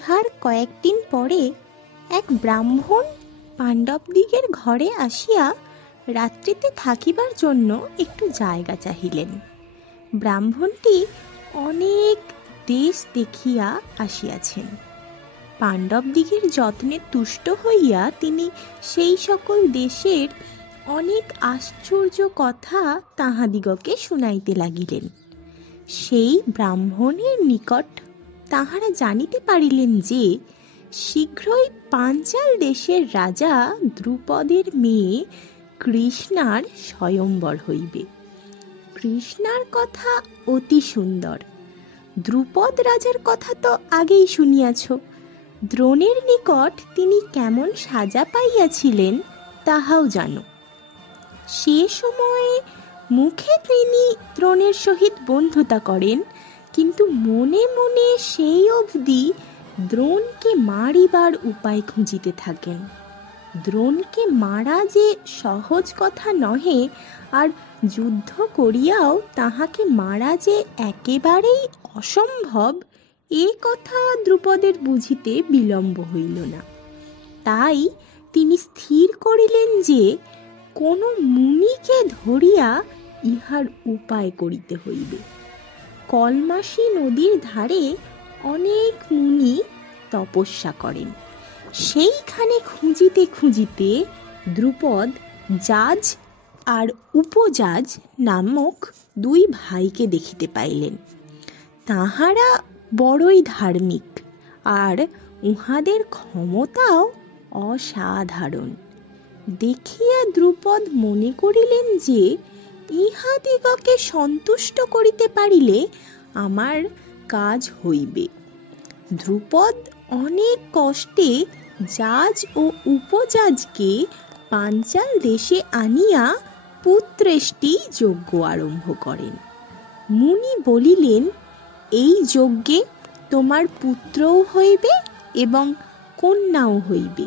ইহার কয়েকদিন পরে এক ব্রাহ্মণ পাণ্ডবদিগের ঘরে আসিয়া রাত্রিতে থাকিবার জন্য একটু জায়গা চাহিলেন। ব্রাহ্মণটি অনেক দেশ দেখিয়া আসিয়াছেন। পাণ্ডবদিগের যত্নে তুষ্ট হইয়া তিনি সেই সকল দেশের অনেক আশ্চর্য কথা তাহাদিগকে শুনাইতে লাগিলেন। সেই ব্রাহ্মণের নিকট তাহারা জানিতে পারিলেন যে শীঘ্রই পাঞ্চাল দেশের রাজা দ্রুপদের মেয়ে কৃষ্ণার স্বয়ম্বর হইবে। কৃষ্ণার কথা অতি সুন্দর। দ্রুপদ রাজার কথা তো আগেই শুনিয়াছ। দ্রোণের নিকট তিনি কেমন সাজা পাইয়াছিলেন তাহাও জানো। সে সময়ে মুখে তিনি দ্রোণের সহিত বন্ধুতা করেন, কিন্তু মনে মনে সেই অবধি দ্রোণকে মারিবার উপায় খুঁজিতে থাকেন। দ্রোণকে মারা যে সহজ কথা নহে, আর যুদ্ধ করিয়াও তাহাকে মারা যে একেবারেই অসম্ভব, এ কথা দ্রুপদের বুঝিতে বিলম্ব হইল না। তাই তিনি স্থির করিলেন যে কোনো মুনিকে ধরিয়া ইহার উপায় করিতে হইবে। কলমাসী নদীর ধারে অনেক মুনি তপস্যা করেন। সেইখানে খুঁজিতে খুঁজিতে দ্রুপদ জাজ আর উপজাজ নামক দুই ভাইকে দেখিতে পাইলেন। তাহারা বড়ই ধার্মিক, আর উহাদের ক্ষমতাও অসাধারণ। দেখিয়া দ্রুপদ মনে করিলেন যে ইহাদিগকে সন্তুষ্ট করিতে পারিলে আমার কাজ হইবে। দ্রুপদ অনেক কষ্টে জাজ ও উপজাজকে পাঞ্চাল দেশে আনিয়া পুত্রেষ্টি যজ্ঞ আরম্ভ করেন। মুনি বলিলেন, এই যজ্ঞে তোমার পুত্রও হইবে এবং কন্যাও হইবে।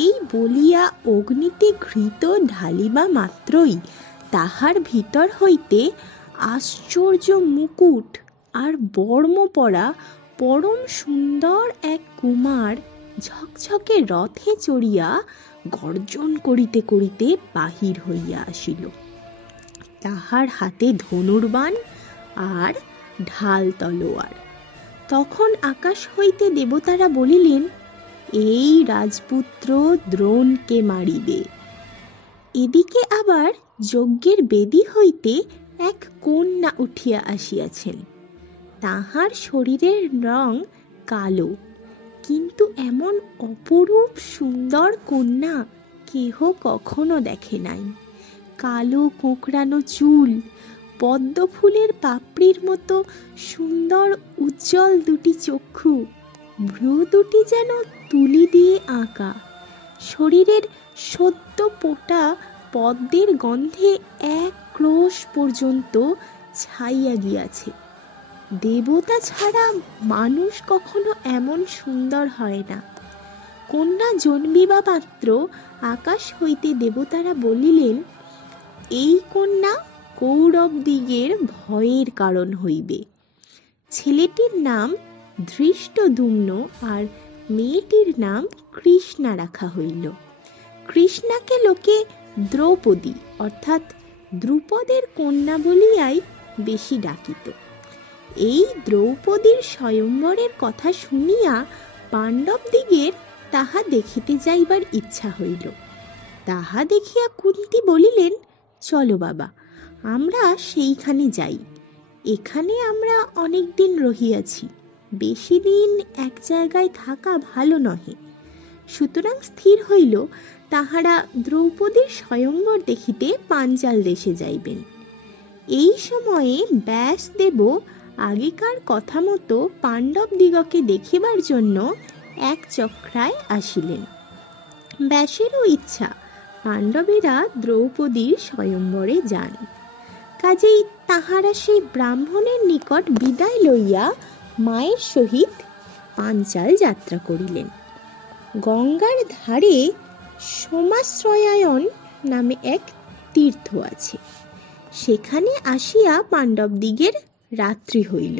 এই বলিয়া অগ্নিতে ঘৃত ঢালিবা মাত্রই তাহার ভিতর হইতে আশ্চর্য মুকুট আর বর্ম পরা পরম সুন্দর এক কুমার ঝকঝকে রথে চড়িয়া গর্জন করিতে করিতে বাহির হইয়া আসিল। তাহার হাতে ধনুর্বাণ আর ঢাল তলোয়ার। তখন আকাশ হইতে দেবতারা বলিলেন, এই রাজপুত্র দ্রোণকে মারিবে। এদিকে আবার যজ্ঞের বেদী হইতে এক কন্যা উঠিয়া আসিয়াছেন। তাহার শরীরের রং কালো, কিন্তু এমন অপরূপ সুন্দর কন্যা কেহ কখনো দেখে নাই। কালো কোঁকড়ানো চুল, পদ্ম ফুলের পাপড়ির মতো সুন্দর উজ্জ্বল দুটি চক্ষু, ভ্রু দুটি যেন তুলি দিয়ে আঁকা। শরীরের সদ্য পোটা পদ্মের গন্ধে এক ক্রোশ পর্যন্ত ছাইয়া গিয়াছে। দেবতা ছাড়া মানুষ কখনো এমন সুন্দর হয় না। কন্যা জন্মিবা মাত্র আকাশ হইতে দেবতারা বলিলেন, এই কন্যা কৌরবদিগের ভয়ের কারণ হইবে। ছেলেটির নাম ধৃষ্টদ্যুম্ন আর মেয়েটির নাম কৃষ্ণা রাখা হইল। কৃষ্ণাকে লোকে দ্রৌপদী অর্থাৎ দ্রুপদের কন্যা বলিয়াই বেশি ডাকিত। এই দ্রৌপদীর স্বয়ম্বরের কথা শুনিয়া পাণ্ডবদিগের তাহা দেখিতে যাইবার ইচ্ছা হইল। তাহা দেখিয়া কুন্তী বলিলেন, চলো বাবা, আমরা সেইখানে যাই। এখানে আমরা অনেক দিন রহিয়াছি, বেশি দিন এক জায়গায় থাকা ভালো নহে। সুতরাং স্থির হইল তাহারা দ্রৌপদীর স্বয়ম্বর দেখিতে পাঞ্চাল দেশে যাইবেন। এই সময়ে ব্যাসদেব আগেকার কথা মতো পাণ্ডবদিগকে দেখিবার জন্য এক চক্রায় আসিলেন। ব্যাসেরও ইচ্ছা পাণ্ডবেরা দ্রৌপদীর স্বয়ম্বরে যান। কাজেই তাহারা সেই ব্রাহ্মণের নিকট বিদায় লইয়া মায়ের সহিত পাঞ্চাল যাত্রা করিলেন। গঙ্গার ধারে সোমাশ্রয়ায়ন নামে এক তীর্থ আছে। সেখানে আসিয়া পাণ্ডবদিগের রাত্রি হইল।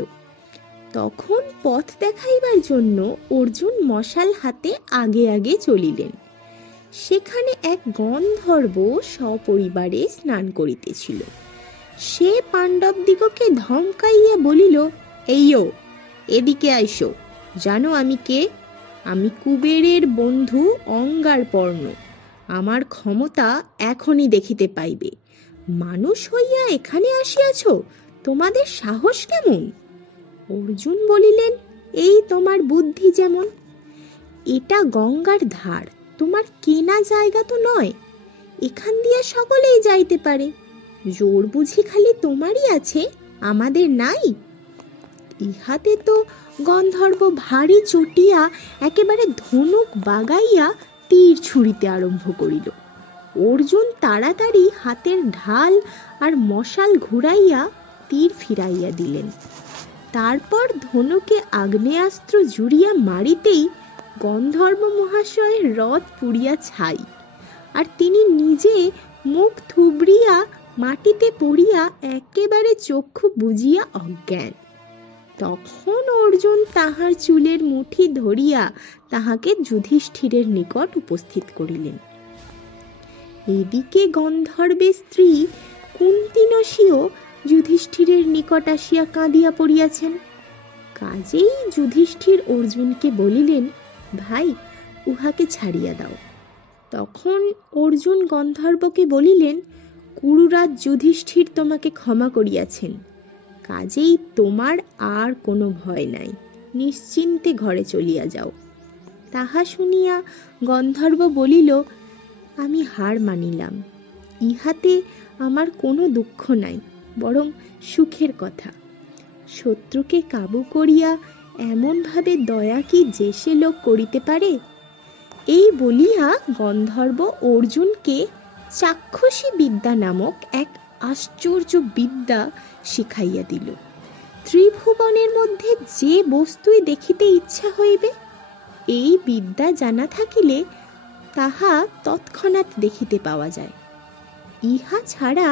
তখন পথ দেখাইবার জন্য অর্জুন মশাল হাতে আগে আগে চলিলেন। সেখানে এক গন্ধর্ব সপরিবারে স্নান করিতেছিল। সে পাণ্ডবদিগকে ধমকাইয়া বলিল, এইও, এদিকে আইসো, জানো আমি কে? আমি কুবেরের বন্ধু অঙ্গারপর্ণ। আমার ক্ষমতা এখনই দেখিতে পাইবে। মানুষ হইয়া এখানে আসিয়াছ, তোমাদের সাহস কেমন? অর্জুন বলিলেন, এই তোমার বুদ্ধি যেমন। এটা গঙ্গার ধার, তোমার কেনা জায়গা তো নয়। এখান দিয়া সকলেই যাইতে পারে। জোর বুঝি খালি তোমারই আছে, আমাদের নাই? ইহাতে তো গন্ধর্ব ভারী চটিয়া একেবারে ধনুক বাগাইয়া তীর ছুঁড়িতে আরম্ভ করিল। অর্জুন তাড়াতাড়ি হাতের ঢাল আর মশাল ঘুরাইয়া তীর ফিরাইয়া দিলেন। তারপর ধনুকে আগ্নেয়াস্ত্র জুড়িয়া মারিতেই গন্ধর্ব মহাশয়ের রথ পুড়িয়া ছাই, আর তিনি নিজে মুখ থুবড়িয়া মাটিতে পড়িয়া একেবারে চক্ষু বুজিয়া অজ্ঞান। তখন অর্জুন তাহার চুলের মুঠি ধরিয়া তাহাকে যুধিষ্ঠিরের নিকট উপস্থিত করিলেন। এদিকে গন্ধর্বের স্ত্রী কুন্তিনসীও যুধিষ্ঠিরের নিকট আসিয়া কাঁদিয়া পড়িয়াছেন। কাজেই যুধিষ্ঠির অর্জুনকে বলিলেন, ভাই, উহাকে ছাড়িয়া দাও। তখন অর্জুন গন্ধর্বকে বলিলেন, কুরুরাজ যুধিষ্ঠির তোমাকে ক্ষমা করিয়াছেন, কাজেই তোমার আর কোনো ভয় নাই, নিশ্চিন্তে ঘরে চলিয়া যাও। তাহা শুনিয়া গন্ধর্ব বলিল, আমি হার মানিলাম। ইহাতে আমার কোনো দুঃখ নাই, বরং সুখের কথা। শত্রুকে কাবু করিয়া এমনভাবে দয়া কি যে সে লোক করিতে পারে? এই বলিয়া গন্ধর্ব অর্জুনকে চাক্ষুষী বিদ্যা নামক এক আশ্চর্য বিদ্যা শিখাইয়া দিল। ত্রিভুবনের মধ্যে যে বস্তুই দেখিতে ইচ্ছা হইবে, এই বিদ্যা জানা থাকিলে তাহা তৎক্ষণাৎ দেখিতে পাওয়া যায়। ইহা ছাড়া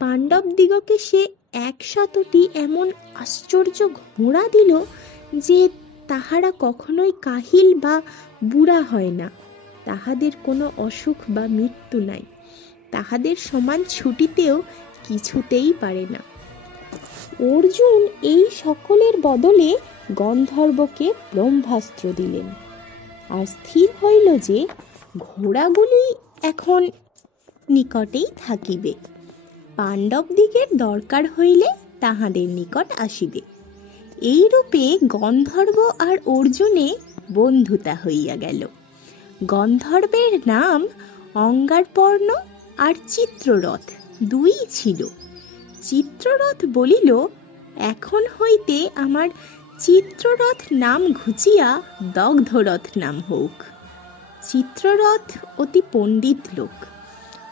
পাণ্ডবদিগকে সে 100টি এমন আশ্চর্য ঘোড়া দিল যে তাহারা কখনোই কাহিল বা বুড়া হয় না, তাহাদের কোনো অসুখ বা মৃত্যু নাই, তাহাদের সমান ছুটিতেও কিছুতেই পারে না। অর্জুন এই সকলের বদলে গন্ধর্বকে ব্রহ্মাস্ত্র দিলেন, আর স্থির হইল যে ঘোড়াগুলি এখন নিকটেই থাকিবে, পাণ্ডবদিগের দরকার হইলে তাহাদের নিকট আসিবে। এই রূপে গন্ধর্ব আর অর্জুনে বন্ধুতা হইয়া গেল। গন্ধর্বের নাম অঙ্গারপর্ণ আর চিত্ররথ দুই ছিল। চিত্ররথ বলিল, এখন হইতে আমার চিত্ররথ নাম ঘুচিয়া দগ্ধরথ নাম হোক। চিত্ররথ অতি পণ্ডিত লোক।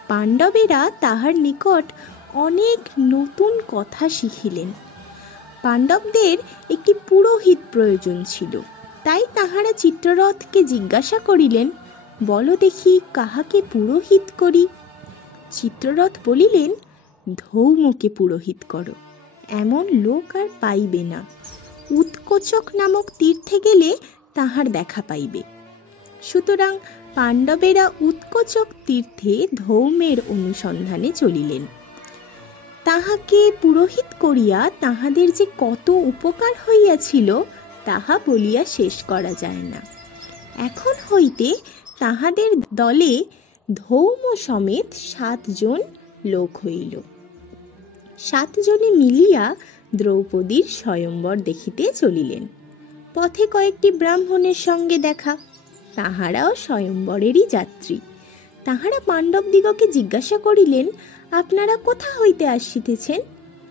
পাণ্ডবেরা তাহার নিকট অনেক নতুন কথা শিখিলেন। পাণ্ডবদের একটি পুরোহিত প্রয়োজন ছিল, তাই তাহারা চিত্ররথকে জিজ্ঞাসা করিলেন, বলো দেখি কাহাকে পুরোহিত করি? চিত্ররথ বলিলেন, ধৌমকে পুরোহিত করো, এমন লোক আর পাইবে না। উৎকোচক নামক তীর্থে গেলে তাহার দেখা পাইবে। সুতরাং পাণ্ডবেরা উৎকোচক তীর্থে ধৌমের অনুসন্ধানে চলিলেন। তাহাকে পুরোহিত করিয়া তাহাদের যে কত উপকার হইয়াছিল তাহা বলিয়া শেষ করা যায় না। এখন হইতে তাহাদের দলে ধৌম সমেত 7 জন লোক হইল। 7 জনে মিলিয়া দ্রৌপদীর স্বয়ম্বর দেখিতে চলিলেন। পথে কয়েকটি ব্রাহ্মণের সঙ্গে দেখা, তাহারাও স্বয়ম্বরেরই যাত্রী। তাহারা পাণ্ডবদিগকে জিজ্ঞাসা করিলেন, আপনারা কোথা হইতে আসিতেছেন?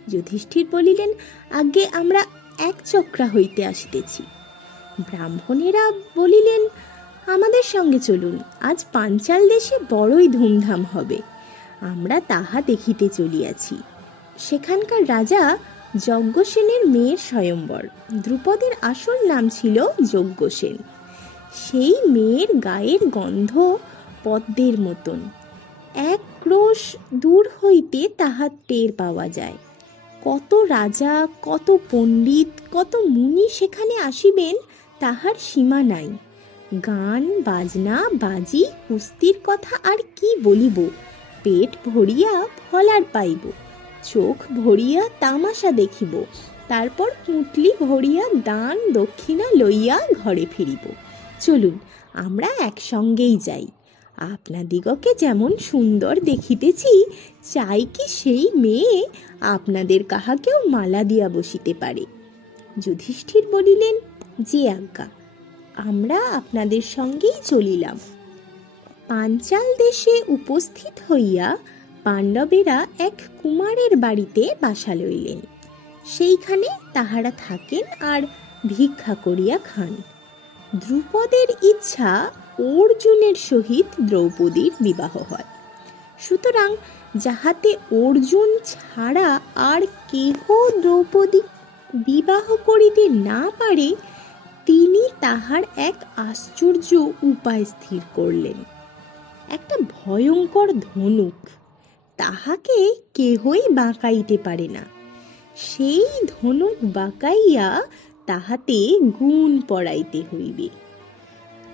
যুধিষ্ঠির বলিলেন, আগে আমরা এক চক্রা হইতে আসিতেছি। ব্রাহ্মণেরা বলিলেন, আমাদের সঙ্গে চলুন, আজ পাঞ্চাল দেশে বড়ই ধুমধাম হবে, আমরা তাহা দেখিতে চলিয়াছি। সেখানকার রাজা যজ্ঞসেনের মেয়ের স্বয়ম্বর। দ্রুপদের আসল নাম ছিল যজ্ঞসেন। সেই মেয়ের গায়ের গন্ধ পদ্মের মতন, 1 ক্রোশ দূর হইতে তাহা টের পাওয়া যায়। কত রাজা, কত পণ্ডিত, কত মুনি সেখানে আসিবেন তাহার সীমা নাই। গান বাজনা বাজি কুস্তির কথা আর কি বলিব। পেট ভরিয়া ফলার পাইব, চোখ ভরিয়া তামাশা দেখিব, তারপর পুঁটলি ভরিয়া দান দক্ষিণা লইয়া ঘরে ফিরিব। চলুন আমরা একসঙ্গেই যাই। আপনাদিগকে যেমন সুন্দর দেখিতেছি, চাই কি সেই মেয়ে আপনাদের কাহাকেও মালা দিয়া বসিতে পারে। যুধিষ্ঠির বলিলেন, যে আজ্ঞা, আমরা আপনাদের সঙ্গেই চলিলাম। পাঞ্চাল দেশে উপস্থিত হইয়া পাণ্ডবেরা এক কুমারের বাড়িতে বাসা লইলেন। সেইখানে তাহারা থাকেন আর ভিক্ষা করিয়া খান। দ্রুপদের ইচ্ছা অর্জুনের সহিত দ্রৌপদীর বিবাহ হয়। সুতরাং যাহাতে অর্জুন ছাড়া আর কেহ দ্রৌপদী বিবাহ করিতে না পারে, তিনি তাহার এক আশ্চর্য উপায় স্থির করলেন। একটা ভয়ঙ্কর ধনুক, তাহাকে কেহই বাঁকাইতে পারে না। সেই ধনুক বাঁকাইয়া তাহাতে গুণ পড়াইতে হইবে।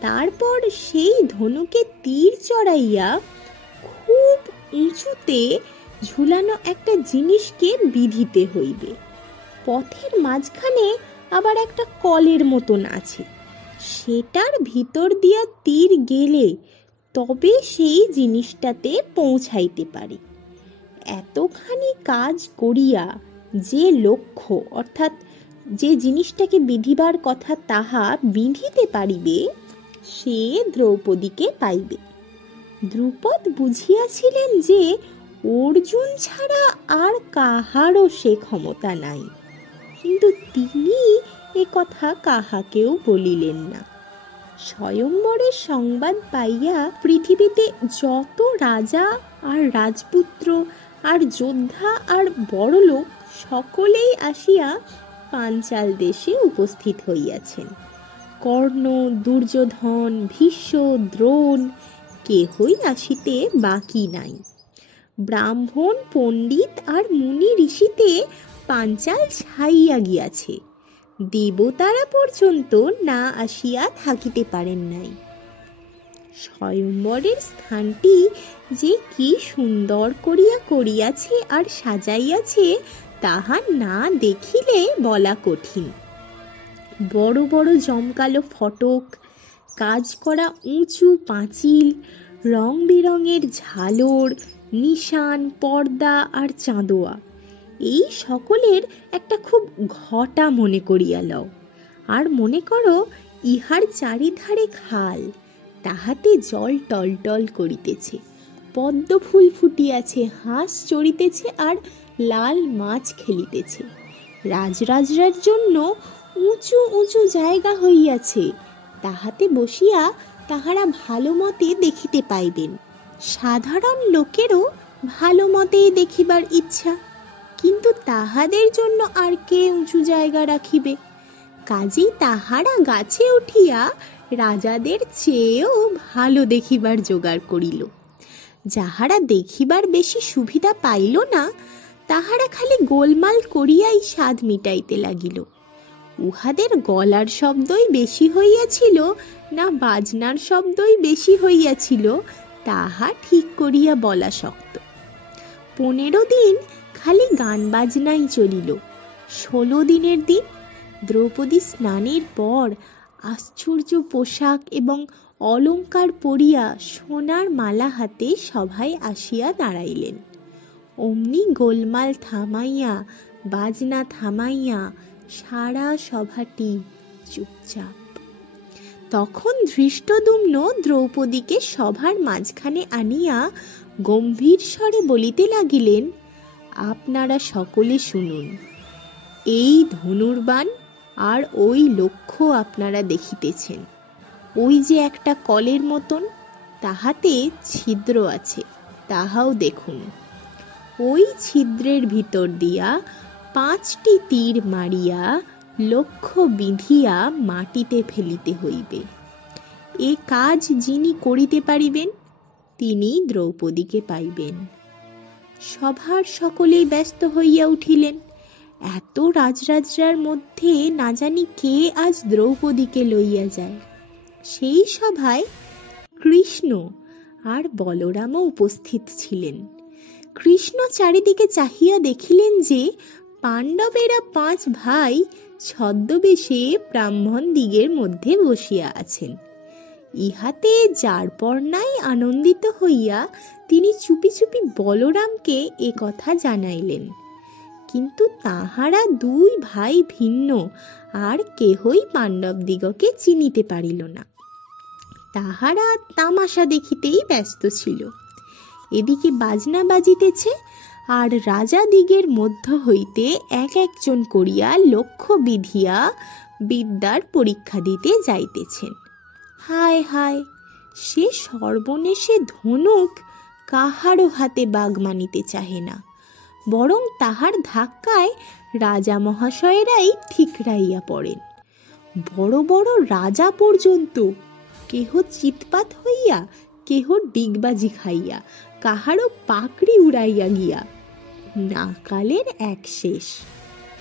তারপর সেই ধনুকে তীর চড়াইয়া খুব উঁচুতে ঝুলানো একটা জিনিসকে বিধিতে হইবে। পথের মাঝখানে আবার একটা কলের মতন আছে, সেটার ভিতর দিয়া তীর গেলে তবে সেই জিনিসটাতে পৌঁছাইতে পারে। এতখানি কাজ করিয়া যে লক্ষ্য অর্থাৎ যে জিনিসটাকে বিধিবার কথা তাহা বিধিতে পারিবে, সে দ্রৌপদীকে পাইবে। দ্রুপদ বুঝিয়াছিলেন যে অর্জুন ছাড়া আর কাহারও সে ক্ষমতা নাই, কিন্তু তিনি এ কথা কাহাকেও বলিলেন না। স্বয়ংবরের সংবাদ পাইয়া পৃথিবীতে যত রাজা আর রাজপুত্র আর যোদ্ধা আর বড়লোক সকলেই আসিয়া পাঞ্চাল দেশে উপস্থিত হইয়াছেন। কর্ণ, দুর্যোধন, ভীষ্ম, দ্রোণ কেহই আসিতে বাকি নাই। ব্রাহ্মণ, পণ্ডিত আর মুনি ঋষিতে পাঞ্চাল ছাইয়া গিয়াছে। দেবতারা পর্যন্ত না আসিয়া থাকিতে পারেন নাই। স্বয়ংবরের স্থানটি যে কি সুন্দর করিয়া করিয়াছে আর সাজাইয়াছে, তাহা না দেখিলে বলা কঠিন। বড় বড় জমকালো ফটক, কাজ করা উঁচু পাঁচিল, রং বেরঙের ঝালর, নিশান, পর্দা আর চাঁদোয়া, এই সকলের একটা খুব ঘটা মনে করিয়া লও। আর মনে করো ইহার চারিধারে খাল, তাহাতে জল টলটল করিতেছে, পদ্ম ফুল ফুটিয়াছে, হাঁস চড়িতেছে আর লাল মাছ খেলিতেছে। রাজরাজরার জন্য উঁচু উঁচু জায়গা হইয়াছে, তাহাতে বসিয়া তাহারা ভালো মতে দেখিতে পাইবেন। সাধারণ লোকেরও ভালো মতে দেখিবার ইচ্ছা, কিন্তু তাহাদের জন্য আর কে উঁচু জায়গা রাখিবে? কাজেই তাহারা গাছে উঠিয়া রাজাদের চেয়েও ভালো দেখিবার জোগাড় করিল। যাহারা দেখিবার বেশি সুবিধা পাইল না, তাহারা খালি গোলমাল করিয়াই স্বাদ মিটাইতে লাগিল। উহাদের গলার শব্দই বেশি হইয়াছিল না বাজনার শব্দই বেশি হইয়াছিল, তাহা ঠিক করিয়া বলা শক্ত। 15 দিন খালি গান বাজনাই চলিল। 16 দিনের দিন দ্রৌপদী স্নানের পর আশ্চর্য পোশাক এবং অলঙ্কার পরিয়া সোনার মালা হাতে সভায় আসিয়া দাঁড়াইলেন। অমনি গোলমাল থামাইয়া, বাজনা থামাইয়া সারা সভাটি চুপচাপ। তখন ধৃষ্টদ্যুম্ন দ্রৌপদীকে সভার মাঝখানে আনিয়া গম্ভীর স্বরে বলিতে লাগিলেন, আপনারা সকলে শুনুন। এই ধনুর্বাণ আর ওই লক্ষ্য আপনারা দেখিতেছেন, ওই যে একটা কলের মতন, তাহাতে ছিদ্র আছে, তাহাও দেখুন। ওই ছিদ্রের ভিতর দিয়া 5টি তীর মারিয়া লক্ষ্য বিঁধিয়া মাটিতে ফেলিতে হইবে। এ কাজ যিনি করিতে পারিবেন, তিনি দ্রৌপদীকে পাইবেন। সভার সকলেই ব্যস্ত হইয়া উঠিলেন। এত রাজরাজরার মধ্যে না জানি কে আজ দ্রৌপদীকে লইয়া যায়। সেই সভায় কৃষ্ণ আর বলরামও উপস্থিত ছিলেন। কৃষ্ণ চারিদিকে চাহিয়া দেখিলেন যে পাণ্ডবেরা 5 ভাই ছদ্মবেশে ব্রাহ্মণ দিগের মধ্যে বসিয়া আছেন। ইহাতে যারপরনাই আনন্দিত হইয়া তিনি চুপি চুপি বলরামকে এ কথা জানাইলেন। কিন্তু তাহারা 2 ভাই ভিন্ন, আর কেহই পাণ্ডব দিগকে চিনিতে পারিল না। তাহারা তামাশা দেখিতেই ব্যস্ত ছিল। এদিকে বাজনা বাজিতেছে, আর রাজা দিগের মধ্য হইতে এক একজন করিয়া লক্ষ্য বিধিয়া বিদ্যার পরীক্ষা দিতে যাইতেছেন। হায় হায়, সে সর্বনেশে ধনুক কাহারও হাতে বাগ মানিতে চাহে না, বরং তাহার ধাক্কায় রাজা মহাশয়েরাই ঠিকরাইয়া পড়েন। বড় বড় রাজা পর্যন্ত কেহ চিৎপাত হইয়া, কেহ ডিগবাজি খাইয়া, কাহারও পাকড়ি উড়াইয়া গিয়া নাকালের এক শেষ,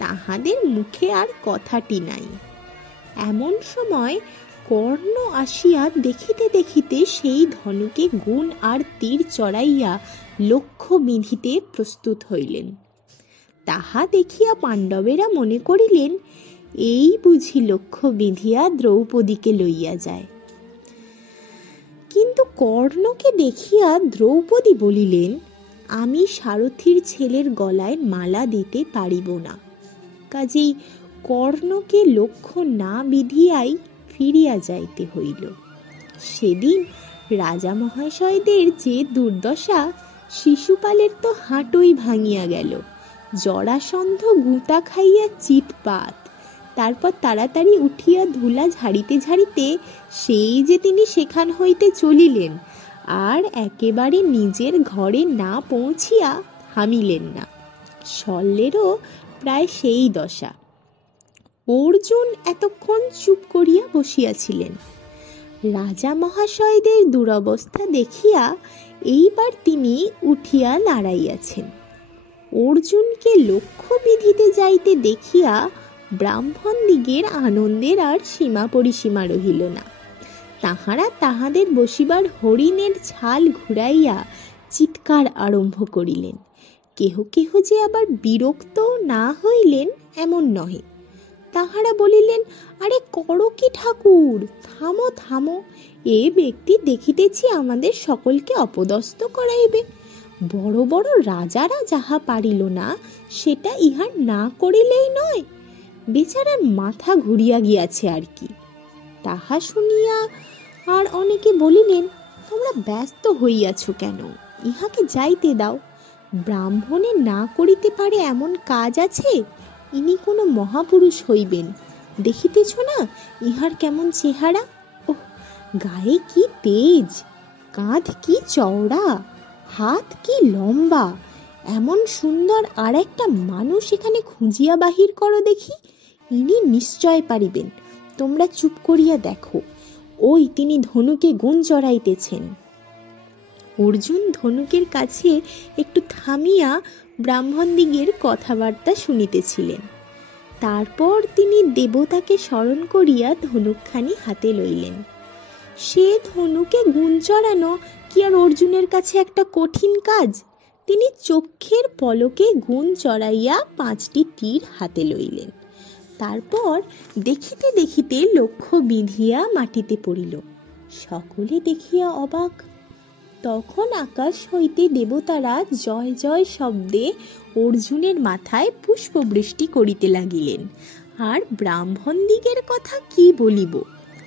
তাহাদের মুখে আর কথাটি নাই। এমন সময় কর্ণ আসিয়া দেখিতে দেখিতে সেই ধনুকে গুণ আর তীর চড়াইয়া লক্ষ্য বিধিতে প্রস্তুত হইলেন। তাহা দেখিয়া পাণ্ডবেরা মনে করিলেন, এই বুঝি লক্ষ্য বিধিয়া দ্রৌপদীকে লইয়া যায়। কিন্তু কর্ণকে দেখিয়া দ্রৌপদী বলিলেন, আমি সারথীর ছেলের গলায় মালা দিতে পারিব না। কাজেই কর্ণকে লক্ষ্য না বিধিয়াই ফিরিয়া যাইতে হইল। সেদিন রাজা মহাশয়দের যে দুর্দশা, শিশুপালের তো হাঁটুই ভাঙিয়া গেল, জরাসন্ধ গুঁতা খাইয়া চিৎপাত, তারপর তাড়াতাড়ি উঠিয়া ধুলা ঝাড়িতে ঝাড়িতে সেই যে তিনি সেখান হইতে চলিলেন, আর একেবারে নিজের ঘরে না পৌঁছিয়া থামিলেন না। শল্যেরও প্রায় সেই দশা। অর্জুন এতক্ষণ চুপ করিয়া বসিয়াছিলেন। রাজা মহাশয়দের দুরবস্থা দেখিয়া এইবার তিনি উঠিয়া দাঁড়াইয়াছেন। অর্জুনকে লক্ষ্য বিধিতে যাইতে দেখিয়া ব্রাহ্মণ দিগের আনন্দের আর সীমা পরিসীমা রহিল না। তাহারা তাহাদের বসিবার হরিণের ছাল ঘুরাইয়া চিৎকার আরম্ভ করিলেন। কেহ কেহ যে আবার বিরক্ত না হইলেন এমন নহে। তাহারা বলিলেন, আরে করো কি ঠাকুর, থামো থামো, এ ব্যক্তি দেখিতেছি আমাদের সকলকে অপদস্থ করাইবে। বড় বড় রাজারা যাহা পারিল না, সেটা ইহার না করিলেই নয়। বেচারার মাথা ঘুরিয়া গিয়াছে আর কি। তাহা শুনিয়া আর অনেকে বলিলেন, তোমরা ব্যস্ত হইয়াছ কেন, ইহাকে যাইতে দাও। ব্রাহ্মণে না করিতে পারে এমন কাজ আছে? ইনি কোনো মহাপুরুষ হইবেন। দেখিতেছ না ইহার কেমন চেহারা, ওহ, গায়ে কি তেজ, কাঁধ কি চওড়া, হাত কি লম্বা। এমন সুন্দর আর একটা মানুষ এখানে খুঁজিয়া বাহির করো দেখি, ইনি নিশ্চয় পারিবেন। তোমরা চুপ করিয়া দেখো, ওই তিনি ধনুকে গুণ চড়াইতেছেন। অর্জুন ধনুকের কাছে একটু থামিয়া ব্রাহ্মণ দিগের কথাবার্তা শুনিতেছিলেন। তারপর তিনি দেবতাকে স্মরণ করিয়া ধনুকখানি হাতে লইলেন। সে ধনুকে গুণ চড়ানো কি আর অর্জুনের কাছে একটা কঠিন কাজ? তিনি চক্ষের পলকে গুণ চড়াইয়া 5টি তীর হাতে লইলেন। তারপর দেখিতে দেখিতে লক্ষ্য বিধিয়া মাটিতে পড়িল। সকলে দেখিয়া অবাক। তখন আকাশ হইতে দেবতারা জয় জয় শব্দে অর্জুনের মাথায় পুষ্পবৃষ্টি করিতে লাগিলেন। আর ব্রাহ্মণ দিগের কথা কি বলিব,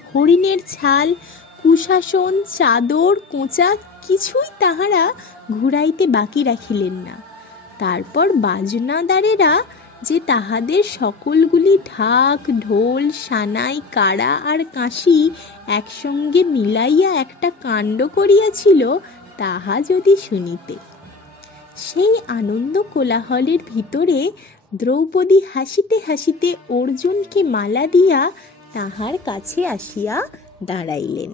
হরিণের ছাল, কুশাসন, চাদর, কোঁচা কিছুই তাহারা ঘুরাইতে বাকি রাখিলেন না। তারপর বাজনাদারেরা যে তাহাদের সকলগুলি ঢাক, ঢোল, সানাই, কাড়া আর কাঁসি একসঙ্গে মিলাইয়া একটা কাণ্ড করিয়াছিল, তাহা যদি শুনিতে। সেই আনন্দ কোলাহলের ভিতরে দ্রৌপদী হাসিতে হাসিতে অর্জুনকে মালা দিয়া তাহার কাছে আসিয়া দাঁড়াইলেন।